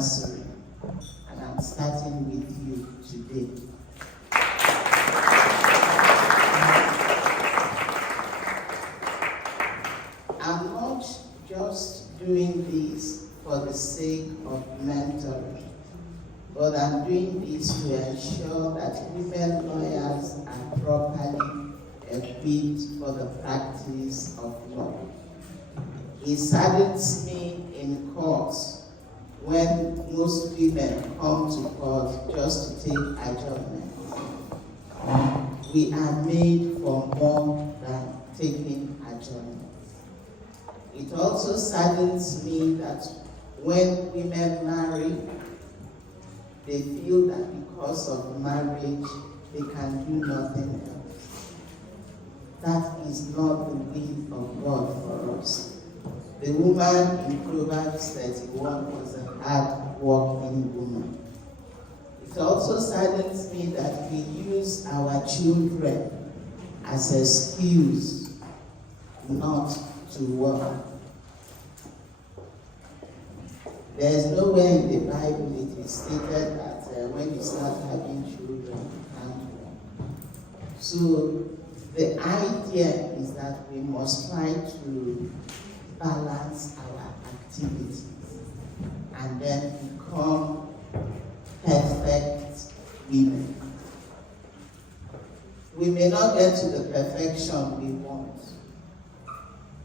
anniversary, and I'm starting with you today. I'm not just doing this for the sake of mentoring, but I'm doing this to ensure that women lawyers are properly equipped for the practice of law. It saddens me in court when most women come to court just to take adjournment. We are made for more than taking adjournment. It also saddens me that when women marry, they feel that because of marriage, they can do nothing else. That is not the will of God for us. The woman in Proverbs 31 was a hard-working woman. It also saddens me that we use our children as an excuse not to work. There is nowhere in the Bible it is stated that when you start having children, you can't work. So the idea is that we must try to balance our activities and then become perfect women. We may not get to the perfection we want,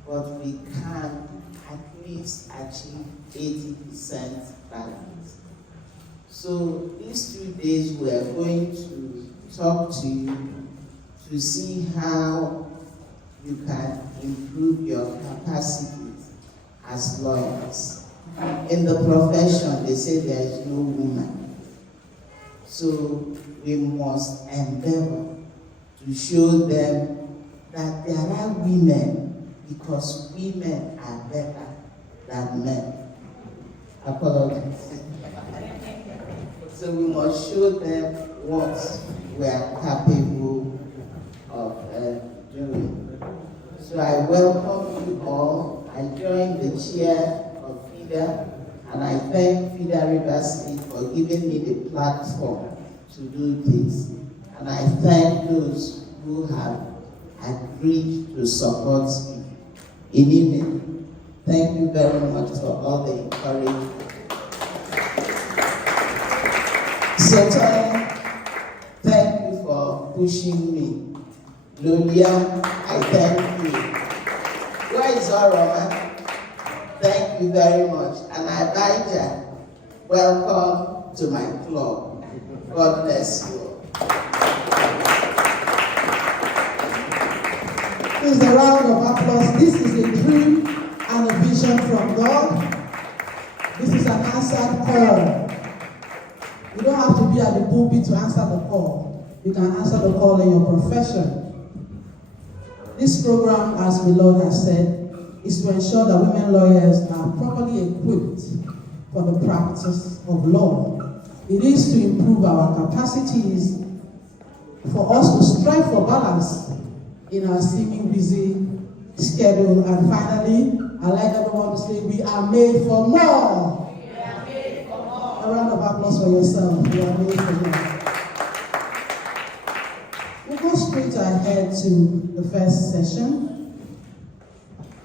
but we can at least achieve 80% balance. So these 2 days we are going to talk to you to see how you can improve your capacities as lawyers. In the profession, they say there is no woman. So we must endeavor to show them that there are women because women are better than men. Apologies. So we must show them what we are capable of doing. So I welcome you all. I joined the chair of FIDA, and I thank FIDA River State for giving me the platform to do this. And I thank those who have agreed to support me. Inime, thank you very much for all the encouragement. Certainly, thank you for pushing me. Lolia, I thank you. Where is Oroma? Thank you very much. And Abijah, welcome to my club. God bless you. Please, a round of applause. This is a dream and a vision from God. This is an answered call. You don't have to be at the pulpit to answer the call. You can answer the call in your profession. This program, as the Lord has said, is to ensure that women lawyers are properly equipped for the practice of law. It is to improve our capacities for us to strive for balance in our seeming busy schedule. And finally, I'd like everyone to say, we are made for more. We are made for more. A round of applause for yourself. We are made for more. We'll go straight ahead to the first session.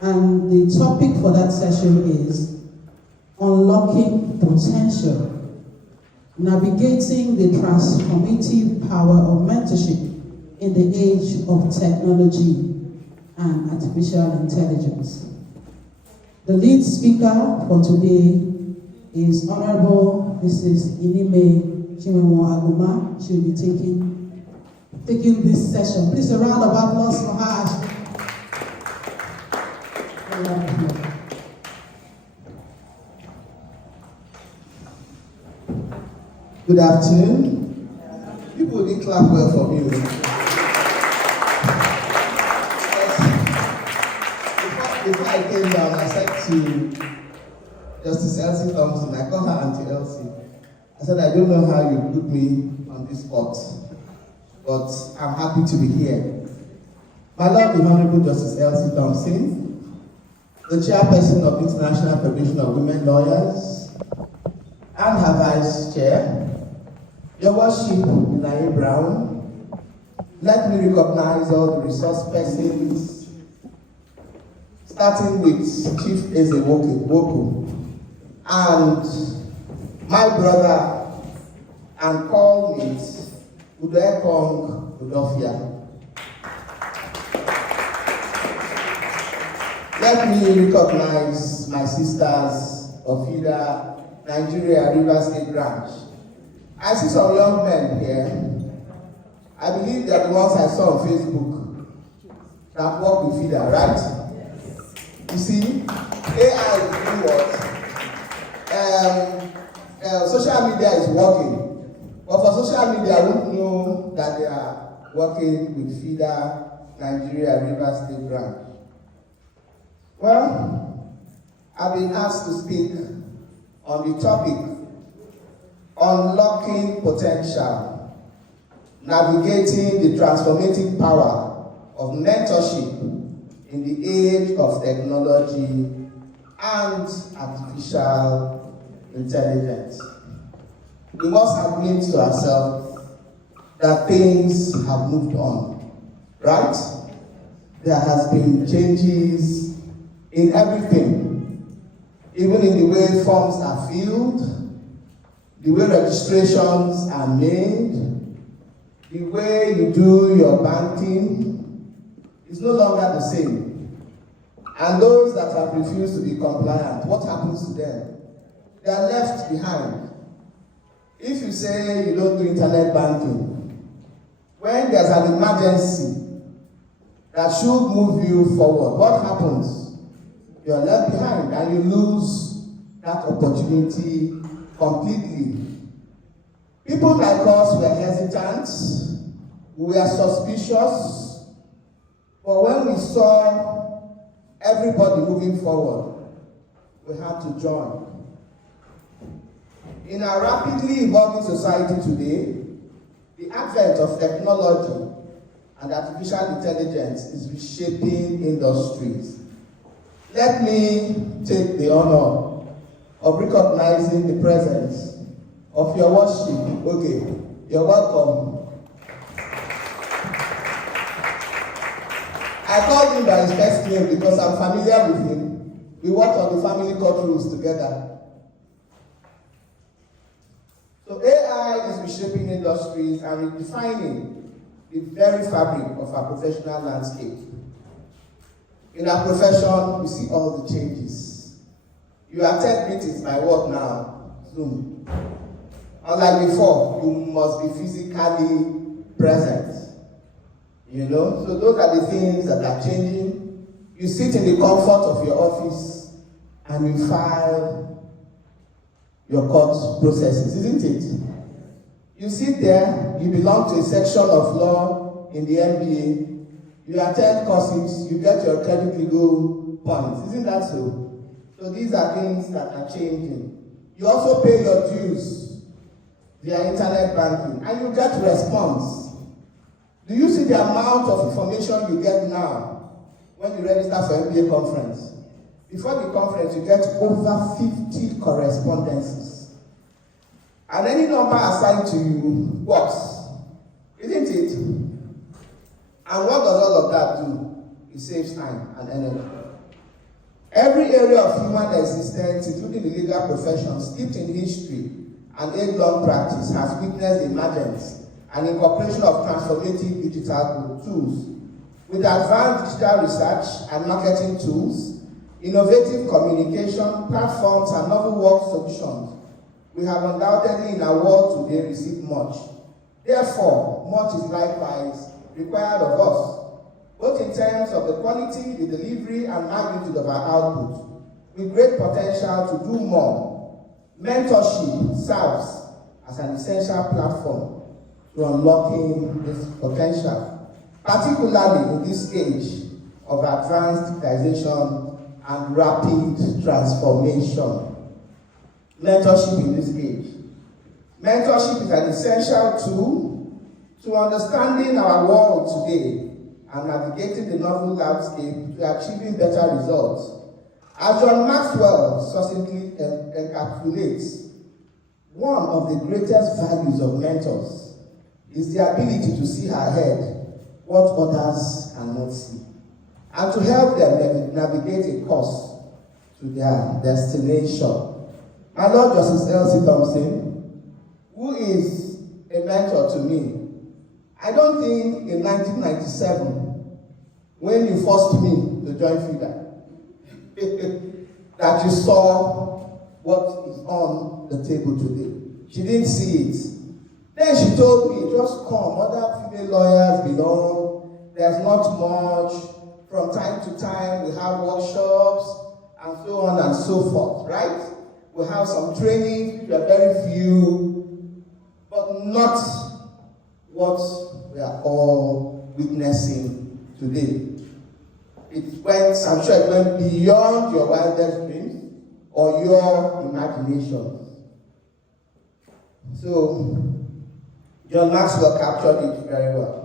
And the topic for that session is Unlocking Potential, Navigating the Transformative Power of Mentorship in the Age of Technology and Artificial Intelligence. The lead speaker for today is Honorable Mrs. Inime Aguma. She will be taking this session. Please, a round of applause for her. Good afternoon. People didn't clap well for me. Before I came down, I said to Justice E.N Thompson, I call her Auntie Elsie. I said, I don't know how you put me on this spot, but I'm happy to be here. My Lord, the Honorable Justice E.N Thompson, the Chairperson of the International Federation of Women Lawyers, and her Vice Chair, Your Worship, Inime Brown, let me recognize all the resource persons, starting with Chief Eze Woku, and my brother and callmate, Udekong Udofia. Let me recognize my sisters of FIDA, Nigeria, River State Branch. I see some young men here. I believe they are the ones I saw on Facebook that work with FIDA, right? You see, AI is doing what? Social media is working. But for social media, I don't know that they are working with FIDA, Nigeria, River State Branch. Well, I've been asked to speak on the topic, unlocking potential, navigating the transformative power of mentorship in the age of technology and artificial intelligence. We must admit to ourselves that things have moved on, right? There has been changes in everything, even in the way forms are filled, the way registrations are made, the way you do your banking is no longer the same. And those that have refused to be compliant, what happens to them? They are left behind. If you say you don't do internet banking, when there's an emergency that should move you forward, what happens? You are left behind and you lose that opportunity completely. People like us were hesitant, we were suspicious, but when we saw everybody moving forward, we had to join. In our rapidly evolving society today, the advent of technology and artificial intelligence is reshaping industries. Let me take the honor of recognizing the presence of Your Worship. Okay, you're welcome. I called him by his first name because I'm familiar with him. We worked on the family court rules together. So AI is reshaping industries and redefining the very fabric of our professional landscape. In our profession, we see all the changes. You attend meetings by what now? Zoom. Unlike before, you must be physically present. You know? So those are the things that are changing. You sit in the comfort of your office and you file your court processes, isn't it? You sit there, you belong to a section of law in the MBA, you attend courses, you get your credit legal points. Isn't that so? So these are things that are changing. You also pay your dues via internet banking and you get response. Do you see the amount of information you get now when you register for MBA conference? Before the conference, you get over 50 correspondences. And any number assigned to you works, isn't it? And what does all of that do? It saves time and energy. Every area of human existence, including the legal profession, steeped in history and age-long practice, has witnessed the emergence and incorporation of transformative digital tools. With advanced digital research and marketing tools, innovative communication platforms, and novel work solutions, we have undoubtedly in our world today received much. Therefore, much is likewise required of us, both in terms of the quality, the delivery, and magnitude of our output, with great potential to do more. Mentorship serves as an essential platform to unlocking this potential, particularly in this age of advanced digitization and rapid transformation. Mentorship in this age. Mentorship is an essential tool to understanding our world today and navigating the novel landscape to achieving better results. As John Maxwell succinctly encapsulates, one of the greatest values of mentors is the ability to see ahead what others cannot see, and to help them navigate a course to their destination. My Lord Justice E.N Thompson, who is a mentor to me, I don't think in 1997, when you forced me to join FIDA, that you saw what is on the table today. She didn't see it. Then she told me, just come, other female lawyers belong, there's not much. From time to time, we have workshops, and so on and so forth, right? We have some training, there are very few, but not what we are all witnessing today. It went, I'm sure it went beyond your wildest dreams or your imagination. So, John Maxwell captured it very well.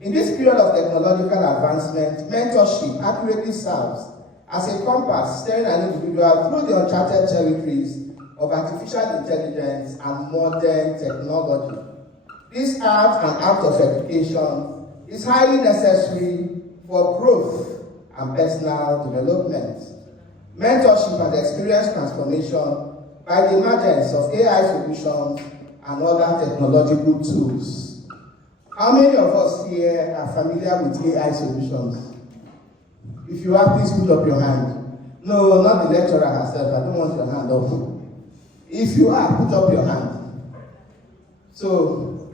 In this period of technological advancement, mentorship accurately serves as a compass steering an individual through the uncharted territories of artificial intelligence and modern technology. This art and act of education is highly necessary for growth and personal development. Mentorship has experienced transformation by the emergence of AI solutions and other technological tools. How many of us here are familiar with AI solutions? If you are, please put up your hand. No, not the lecturer herself. I don't want your hand up. If you are, put up your hand. So,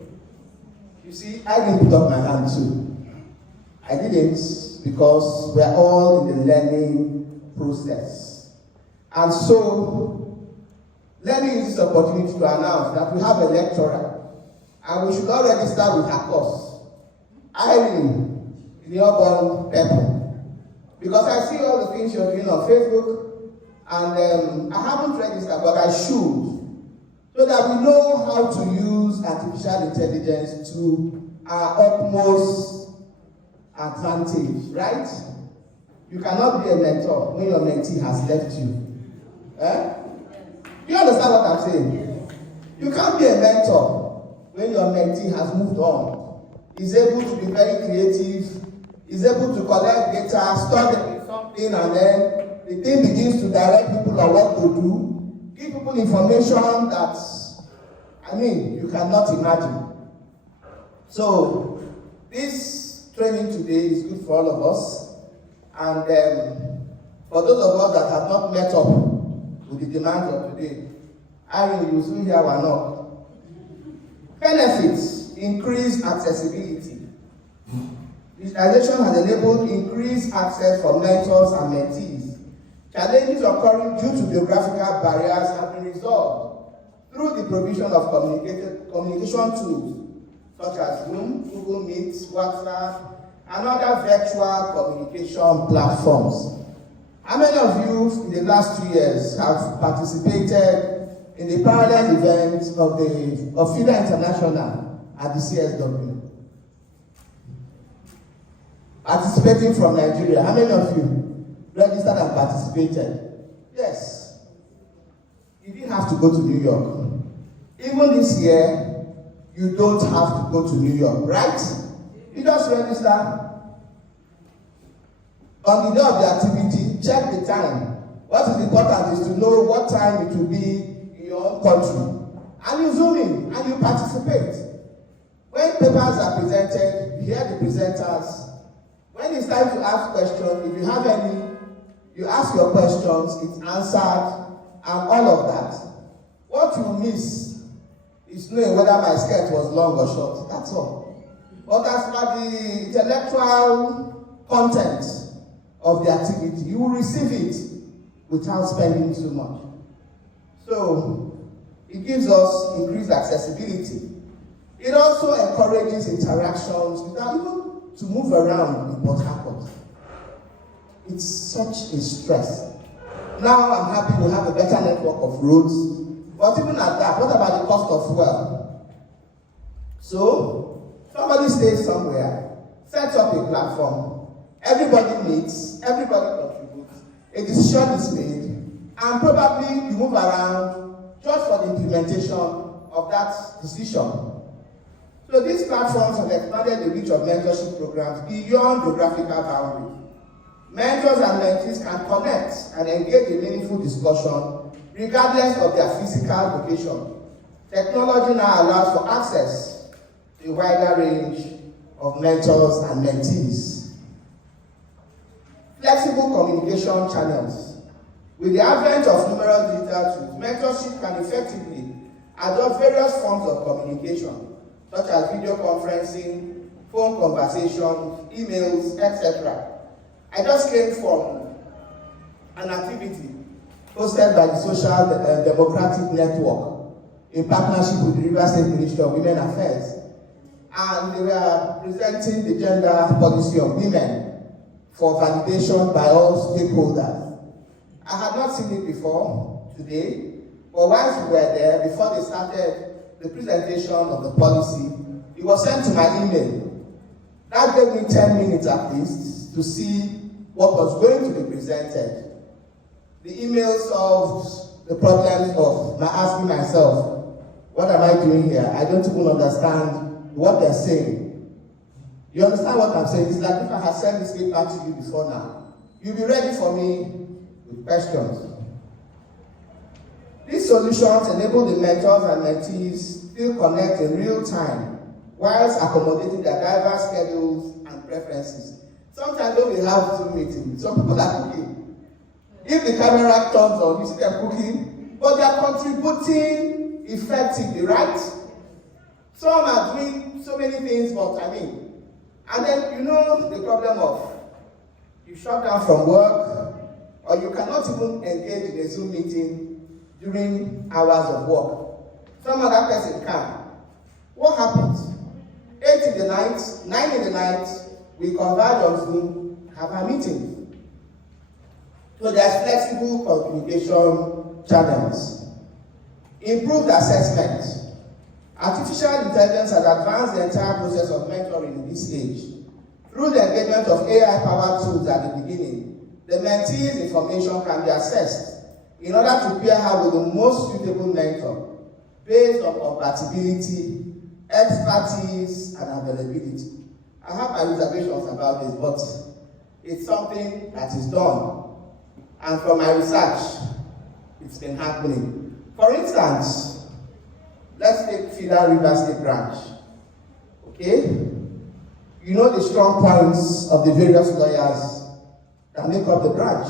you see, I didn't put up my hand too. I didn't because we're all in the learning process. And so, let me use this opportunity to announce that we have a lecturer, and we should already start with her course. Irene, the urban pepper. Because I see all the things you're doing on Facebook, and I haven't registered, but I should, so that we know how to use artificial intelligence to our utmost advantage, right? You cannot be a mentor when your mentee has left you. Eh? Do you understand what I'm saying? You can't be a mentor when your mentee has moved on. He's able to be very creative, he's able to collect data, store something, and then the thing begins to direct people on what to do, give people information that, you cannot imagine. So, this training today is good for all of us, and for those of us that have not met up with the demands of today, you soon hear one up. Benefits: increased accessibility. Digitalization has enabled increased access for mentors and mentees. Challenges occurring due to geographical barriers have been resolved through the provision of communication tools such as Zoom, Google Meet, WhatsApp, and other virtual communication platforms. How many of you in the last 2 years have participated in the parallel event of FIDA International at the CSW? Participating from Nigeria, how many of you registered and participated? Yes. You didn't have to go to New York. Even this year, you don't have to go to New York, right? You just register. On the day of the activity, check the time. What is important is to know what time it will be in your own country. And you zoom in and you participate. When papers are presented, you hear the presenters. When it's time to ask questions, if you have any, you ask your questions, it's answered, and all of that. What you miss is knowing whether my skirt was long or short. That's all. But as for the intellectual content of the activity, you will receive it without spending too much. So, it gives us increased accessibility. It also encourages interactions without even to move around in Port Harcourt. It's such a stress. Now I'm happy we have a better network of roads, but even at that, what about the cost of fuel? So, somebody stays somewhere, sets up a platform, everybody meets, everybody contributes, a decision is made, and probably you move around, just for the implementation of that decision. So these platforms have expanded the reach of mentorship programs beyond geographical boundaries. Mentors and mentees can connect and engage in meaningful discussion regardless of their physical location. Technology now allows for access to a wider range of mentors and mentees. Flexible communication channels. With the advent of numerous digital tools, mentorship can effectively adopt various forms of communication, such as video conferencing, phone conversations, emails, etc. I just came from an activity hosted by the Social Democratic Network in partnership with the Rivers State Ministry of Women Affairs. And they were presenting the gender policy of women for validation by all stakeholders. I had not seen it before today, but once we were there, before they started the presentation of the policy, it was sent to my email. That gave me 10 minutes at least to see what was going to be presented. The email solved the problems of my asking myself, what am I doing here? I don't even understand what they're saying. You understand what I'm saying? It's like if I had sent this paper to you before now, you'll be ready for me with questions. These solutions enable the mentors and mentees still connect in real time whilst accommodating their diverse schedules and preferences. Sometimes when we have Zoom meetings, some people are cooking. If the camera turns on, you see them cooking, but they are contributing effectively, right? Some are doing so many things, but and then you know the problem of you shut down from work, or you cannot even engage in a Zoom meeting during hours of work. Some other person can. What happens? 8 in the night, 9 in the night, we converge on Zoom, have a meeting. So there's flexible communication channels. Improved assessment. Artificial intelligence has advanced the entire process of mentoring in this stage. Through the engagement of AI-powered tools at the beginning, the mentee's information can be assessed in order to pair her with the most suitable mentor based on compatibility, expertise, and availability. I have my reservations about this, but it's something that is done. And from my research, it's been happening. For instance, let's take FIDA River State branch. Okay? You know the strong points of the various lawyers that make up the branch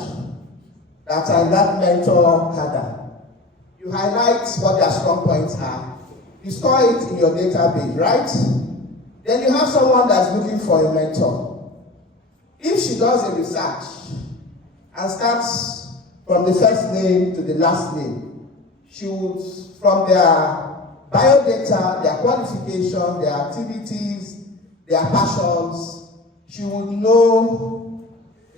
that are in that mentor cadre. You highlight what their strong points are. You store it in your database, right? Then you have someone that's looking for a mentor. If she does a research and starts from the first name to the last name, she would, from their biodata, their qualification, their activities, their passions, she would know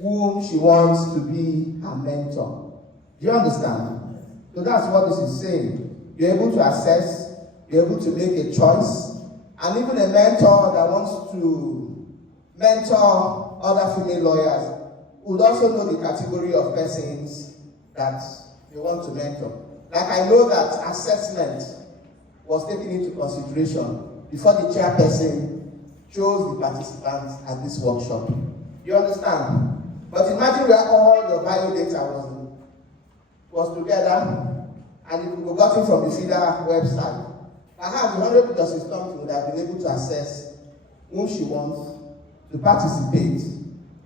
whom she wants to be her mentor. Do you understand? So that's what this is saying. You're able to assess, you're able to make a choice, and even a mentor that wants to mentor other female lawyers would also know the category of persons that they want to mentor. Like I know that assessment was taken into consideration before the chairperson chose the participants at this workshop. You understand? But imagine where all your biodata was together and it was gotten from the FIDA website. Perhaps the 100 system would have been able to assess whom she wants to participate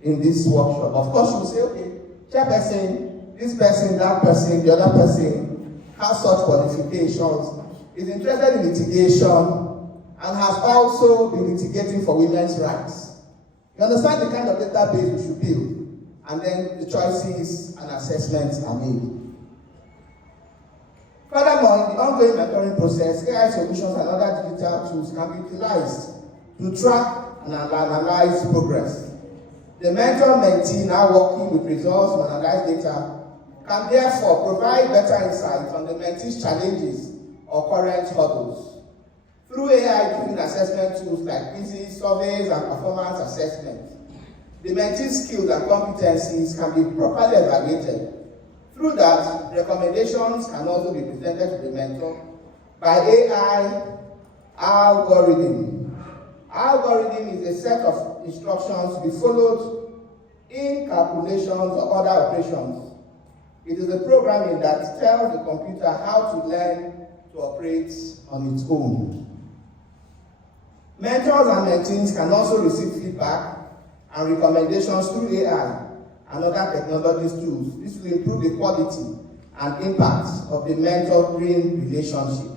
in this workshop. Of course, she will say, okay, chairperson, this person, that person, the other person has such qualifications, is interested in litigation, and has also been litigating for women's rights. You understand the kind of database we should build, and then the choices and assessments are made. Furthermore, in the ongoing mentoring process, AI solutions and other digital tools can be utilized to track and analyze progress. The mentor-mentee, now working with results to analyze data, can therefore provide better insight on the mentee's challenges or current hurdles. Through AI-driven assessment tools like quizzes, surveys, and performance assessment, the mentee's skills and competencies can be properly evaluated. Through that, recommendations can also be presented to the mentor by AI algorithm. Algorithm is a set of instructions to be followed in calculations or other operations. It is a programming that tells the computer how to learn to operate on its own. Mentors and mentees can also receive feedback and recommendations through AI and other technologies tools. This will improve the quality and impact of the mentoring relationship.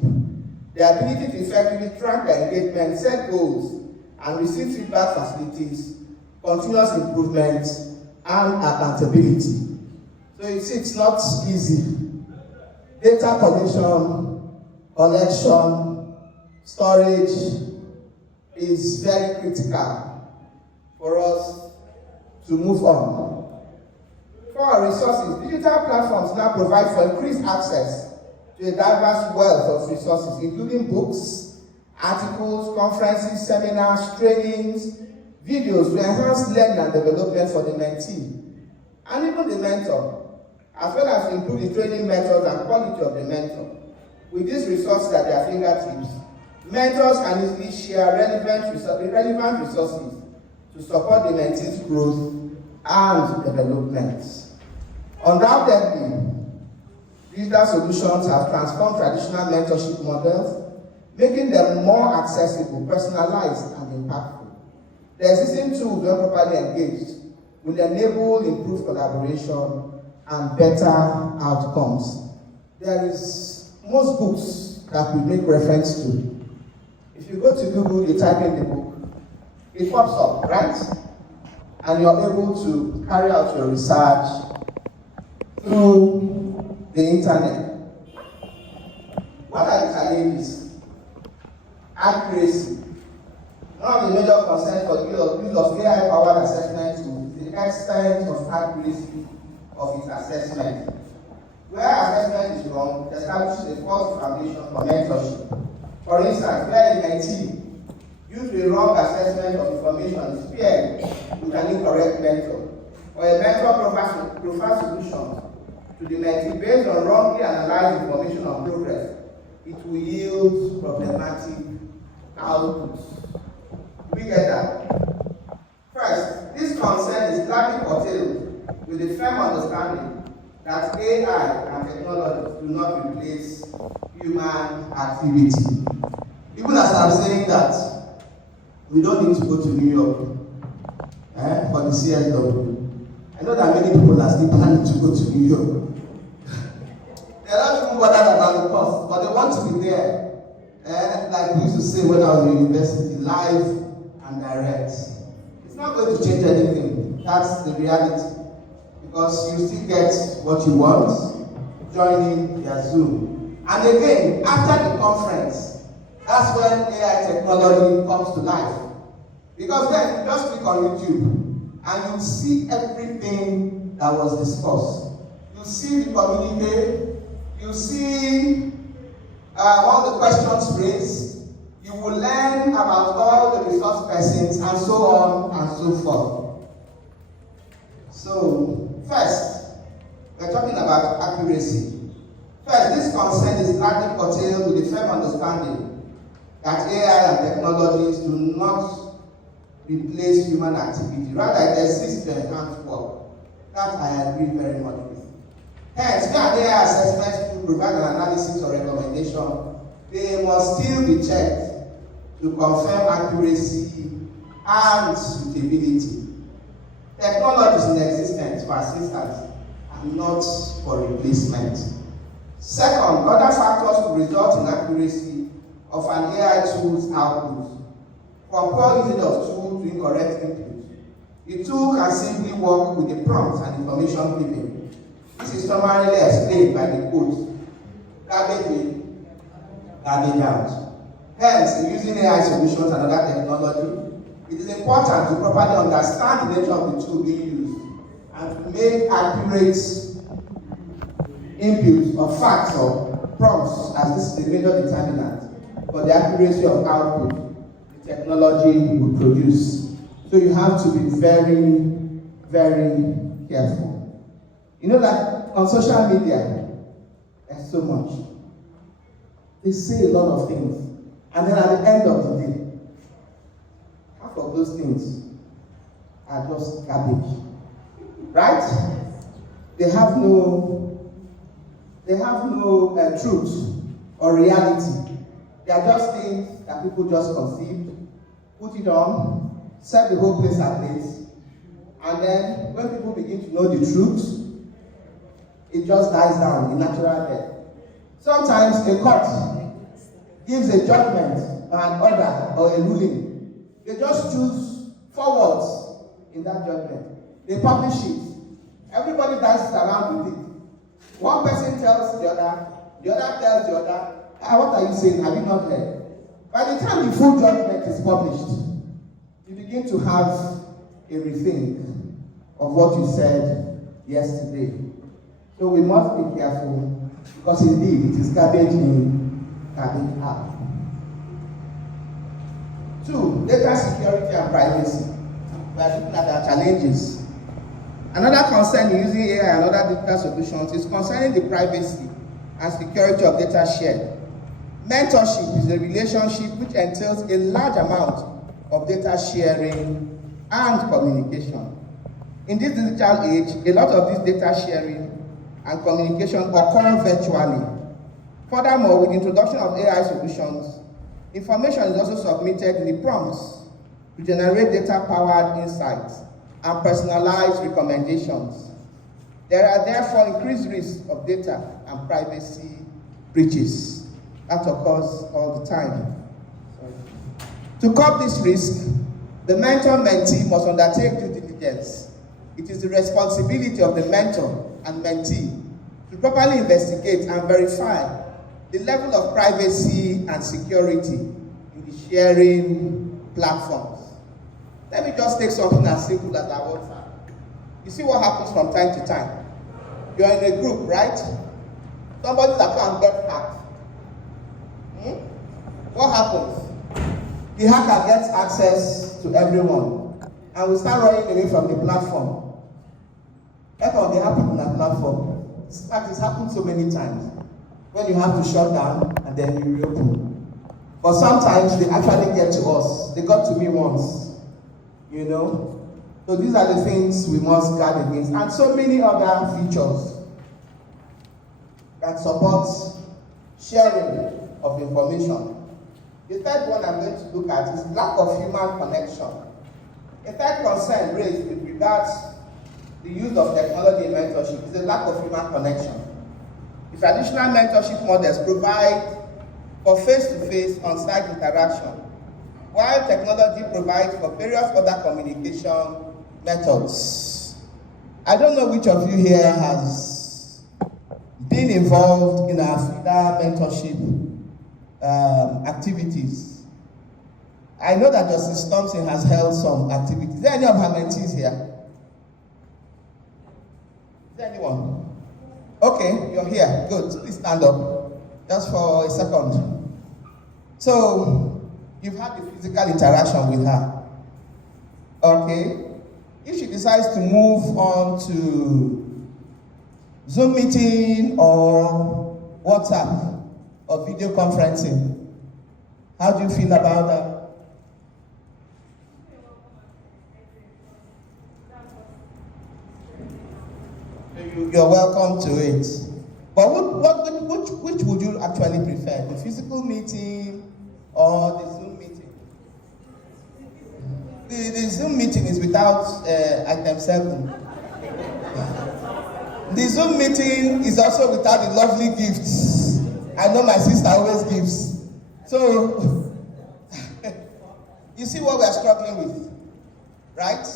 The ability to effectively track their engagement, set goals, and receive feedback facilities, continuous improvement, and accountability. So you see, it's not easy. Data collection, storage is very critical for us to move on. For our resources, digital platforms now provide for increased access to a diverse wealth of resources, including books, articles, conferences, seminars, trainings, videos to enhance learning and development for the mentee and even the mentor, as well as improve the training methods and quality of the mentor. With these resources at their fingertips, mentors can easily share relevant resources to support the mentee's growth and development. Undoubtedly, digital solutions have transformed traditional mentorship models, making them more accessible, personalized, and impactful. The existing tools, when properly engaged, will enable improved collaboration and better outcomes. There is most books that we make reference to. If you go to Google, you type in the book, it pops up, right? And you're able to carry out your research through the internet. What are the challenges? Accuracy. One of the major concerns for the use of AI-powered assessment tools is the extent of accuracy of its assessment. Where assessment is wrong, it establishes a false foundation for mentorship. For instance, where a mentee used a wrong assessment of information is paired with an incorrect mentor, or a mentor provides solutions to the mentee based on wrongly analyzed information on progress, it will yield problematic outputs. We get that? First, this concern is largely curtailed with the firm understanding that AI and technology do not replace human activity. Even as I'm saying that, we don't need to go to New York for the CSW. I know that many people are still planning to go to New York. They're not even bothered about the cost, but they want to be there. Like we used to say when I was in university, live and direct. It's not going to change anything. That's the reality. Because you still get what you want, joining their Zoom. And again, after the conference, that's when AI technology comes to life. Because then you just click on YouTube and you see everything that was discussed. You see the communique, you see all the questions raised, you will learn about all the resource persons and so on and so forth. So, first, we're talking about accuracy. First, this concern is largely curtailed with the firm understanding that AI and technologies do not replace human activity. Rather, it exists to enhance work. That I agree very much with. Hence, when AI assessments to provide an analysis or recommendation, they must still be checked to confirm accuracy and suitability. Technology is in existence for assistance and not for replacement. Second, other factors will result in accuracy of an AI tool's output. From poor usage of tool to incorrect input, the tool can simply work with the prompts and information given. This is summarily explained by the quote, garbage in, garbage out. Hence, in using AI solutions and other technology, it is important to properly understand the nature of the tool being used and to make accurate inputs of facts or prompts, as this is a major determinant for the accuracy of output the technology will produce. So you have to be very, very careful. You know that on social media, there's so much. They say a lot of things. And then at the end of the day, half of those things are just garbage. Right? They have no truth or reality. They are just things that people just conceived, put it on, set the whole place ablaze, and then when people begin to know the truth, it just dies down in natural death. Sometimes a court gives a judgment or an order or a ruling. They just choose 4 words in that judgment. They publish it. Everybody dances around with it. One person tells the other tells the other, what are you saying? Have you not heard? By the time the full judgment is published, you begin to have a rethink of what you said yesterday. So we must be careful, because indeed it is garbage in, garbage out. 2, data security and privacy. We are looking at our challenges. Another concern in using AI and other digital solutions is concerning the privacy and security of data shared. Mentorship is a relationship which entails a large amount of data sharing and communication. In this digital age, a lot of this data sharing and communication occur virtually. Furthermore, with the introduction of AI solutions, information is also submitted in the prompts to generate data-powered insights and personalized recommendations. There are therefore increased risks of data and privacy breaches. That occurs all the time. To curb this risk, the mentor-mentee must undertake due diligence. It is the responsibility of the mentor and mentee to properly investigate and verify the level of privacy and security in the sharing platforms. Let me just take something as simple as our WhatsApp. You see what happens from time to time. You're in a group, right? Somebody's account gets hacked. What happens? The hacker gets access to everyone, and we start running away from the platform. That's what they happen on that platform. In fact, it's happened so many times. When you have to shut down and then you reopen. But sometimes they actually get to us. They got to me once. You know? So these are the things we must guard against. And so many other features that support sharing of information. The third one I'm going to look at is lack of human connection. A third concern raised with regards to the use of technology in mentorship is the lack of human connection. The traditional mentorship models provide for face-to-face on-site interaction, while technology provides for various other communication methods. I don't know which of you here has been involved in our FIDA mentorship activities. I know that Justice Thompson has held some activities. Is there any of her mentees here? Is there anyone? Okay, you're here. Good. Please stand up. Just for a second. So, you've had the physical interaction with her. Okay. If she decides to move on to Zoom meeting or WhatsApp or video conferencing, how do you feel about that? You're welcome to it. But which would you actually prefer? The physical meeting or the Zoom meeting? The Zoom meeting is without item 7. The Zoom meeting is also without the lovely gifts. I know my sister always gives. So, you see what we are struggling with, right?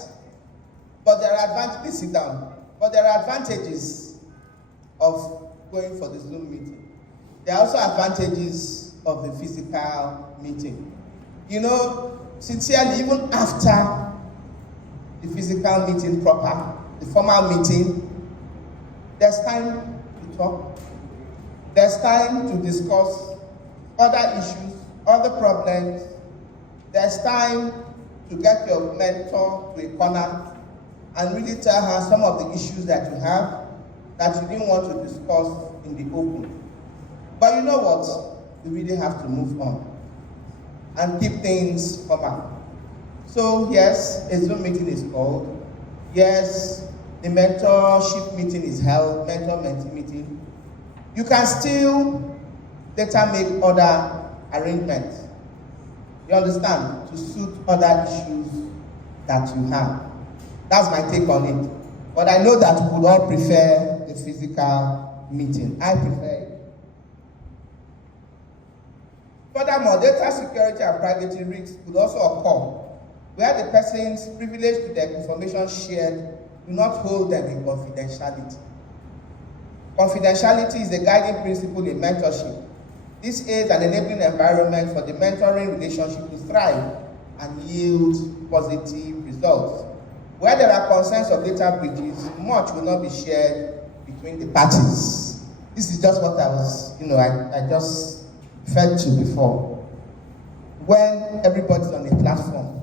But there are advantages. Please sit down. But there are advantages of going for the Zoom meeting. There are also advantages of the physical meeting. You know, sincerely, even after the physical meeting proper, the formal meeting, there's time to talk. There's time to discuss other issues, other problems. There's time to get your mentor to a corner and really tell her some of the issues that you have that you didn't want to discuss in the open. But you know what? We really have to move on and keep things formal. So yes, a Zoom meeting is called. Yes, the mentorship meeting is held, mentor-mentee meeting. You can still later make other arrangements. You understand? To suit other issues that you have. That's my take on it. But I know that we would all prefer a physical meeting. I prefer it. Furthermore, data security and privacy risks could also occur where the person's privilege to their information shared do not hold them in confidentiality. Confidentiality is a guiding principle in mentorship. This aids an enabling environment for the mentoring relationship to thrive and yield positive results. Where there are concerns of data breaches, much will not be shared between the parties. This is just what I just referred to before. When everybody's on a platform,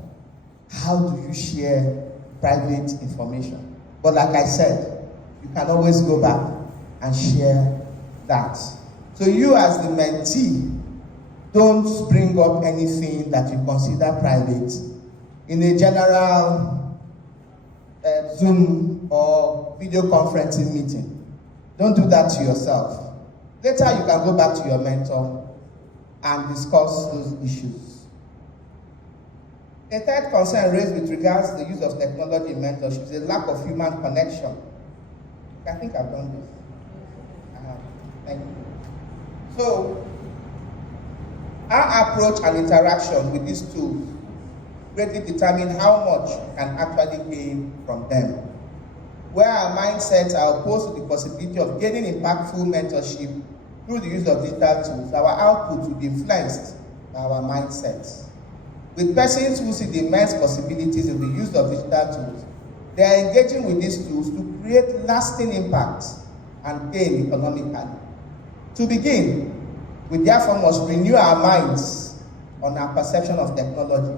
how do you share private information? But like I said, you can always go back and share that. So you as the mentee, don't bring up anything that you consider private in a general Zoom or video conferencing meeting. Don't do that to yourself. Later you can go back to your mentor and discuss those issues. A third concern raised with regards to the use of technology in mentorship is the lack of human connection. I think I've done this. Thank you. So, our approach and interaction with these tools greatly determine how much we can actually gain from them. Where our mindsets are opposed to the possibility of gaining impactful mentorship through the use of digital tools, our output will be influenced by our mindsets. With persons who see the immense possibilities of the use of digital tools, they are engaging with these tools to create lasting impact and gain economically. To begin, we therefore must renew our minds on our perception of technology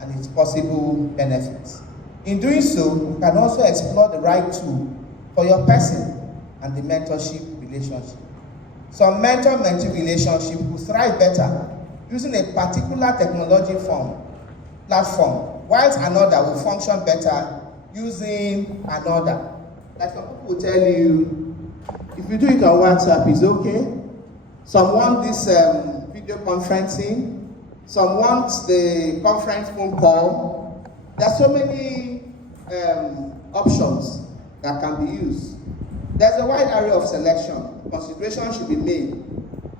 and its possible benefits. In doing so, we can also explore the right tool for your person and the mentorship relationship. Some mentor-mentee relationship will thrive better using a particular technology platform, whilst another will function better using another. Like some people will tell you, if you do it on WhatsApp, it's okay. Some want this video conferencing. Some want the conference phone call. There are so many options that can be used. There's a wide array of selection. Consideration should be made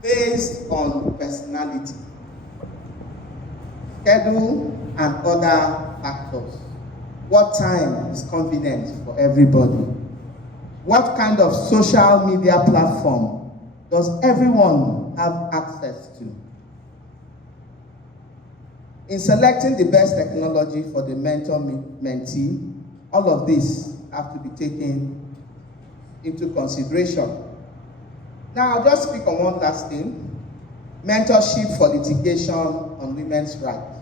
based on personality, schedule, and other factors. What time is convenient for everybody? What kind of social media platform does everyone have access to? In selecting the best technology for the mentor-mentee, all of this have to be taken into consideration. Now, I'll just speak on one last thing: mentorship for litigation on women's rights.